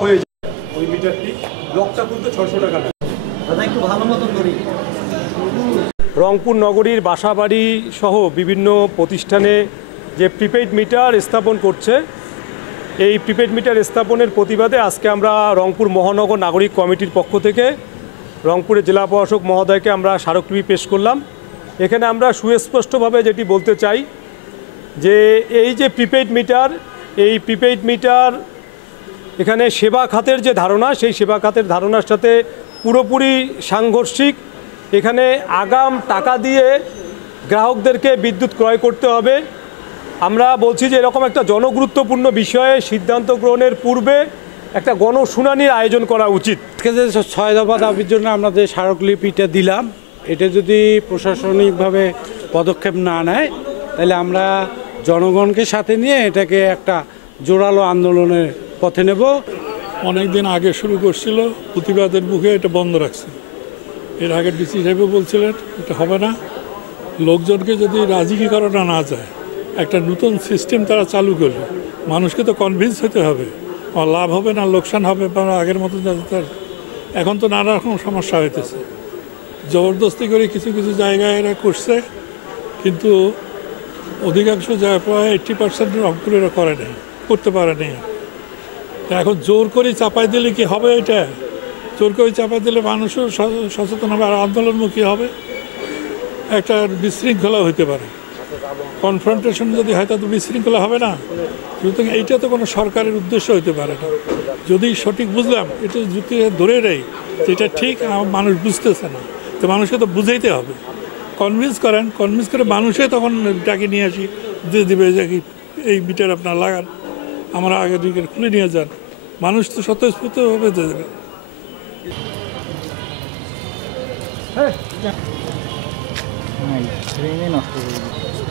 হয়ে যায় ওই মিটারটি লকটা খুলতে 600 টাকা নেয়। দাদা একটু ভালো মতন করি। রংপুর নগরীর বাসাবাড়ি সহ বিভিন্ন প্রতিষ্ঠানে যে প্রিপেইড মিটার স্থাপন করছে, এই প্রিপেইড মিটার স্থাপনের প্রতিবাদে আজকে আমরা রংপুর মহানগর নাগরিক কমিটির পক্ষ থেকে রংপুরের জেলা প্রশাসক মহোদয়কে আমরা স্মারকলিপি পেশ করলাম। এখানে আমরা সুস্পষ্টভাবে যেটি বলতে চাই যে এই যে প্রিপেইড মিটার, এই প্রিপেইড মিটার এখানে সেবা খাতের যে ধারণা, সেই সেবা খাতের ধারণার সাথে পুরোপুরি সাংঘর্ষিক। এখানে আগাম টাকা দিয়ে গ্রাহকদেরকে বিদ্যুৎ ক্রয় করতে হবে। আমরা বলছি যে এরকম একটা জনগুরুত্বপূর্ণ বিষয়ে সিদ্ধান্ত গ্রহণের পূর্বে একটা গণশুনানির আয়োজন করা উচিত। 6 দফা দাবির জন্য আমরা যে স্মারকলিপিটা দিলাম, এটা যদি প্রশাসনিকভাবে পদক্ষেপ না নেয় তাহলে আমরা জনগণকে সাথে নিয়ে এটাকে একটা জোরালো আন্দোলনের পথে নেব। অনেক দিন আগে শুরু করছিল, প্রতিবাদের মুখে এটা বন্ধ রাখছে। এর আগে ডিসি সাহেবও বলছিলেন এটা হবে না। লোকজনকে যদি রাজি করানো না যায়, একটা নতুন সিস্টেম তারা চালু করবে, মানুষকে তো কনভিন্স হতে হবে, লাভ হবে না লোকসান হবে বা আগের মতো। এখন তো নানা রকম সমস্যা হইতেছে, জবরদস্তি করে কিছু কিছু জায়গায় এরা করছে, কিন্তু অধিকাংশ জায়গায় প্রায় 80% রংপুরেরা করে নেই, করতে পারে নেই। এখন জোর করে চাপাই দিলে কি হবে? এটা জোর করে চাপাই দিলে মানুষও সচেতন হবে আর আন্দোলনমুখী হবে, একটা বিশৃঙ্খলা হইতে পারে। কনফ্রন্টেশন যদি হয় তা তো বিশৃঙ্খলা হবে না। সুতরাং এইটা তো কোনো সরকারের উদ্দেশ্য হইতে পারে না। যদি সঠিক বুঝলাম, এটা যুক্তি ধরে নেই যেটা ঠিক, মানুষ বুঝতেছে না, তো মানুষকে তো বুঝাইতে হবে। কনভিন্স করেন, কনভিন্স করে মানুষে তখন ডাকে নিয়ে আসি, দিয়ে দেবে যে এই মিটার আপনার লাগান, আমরা আগে দিকে খুলে নিয়ে যান, মানুষ তো স্বতঃস্ফূর্তভাবে দিয়ে দেবে। ট্রেনে নষ্ট করে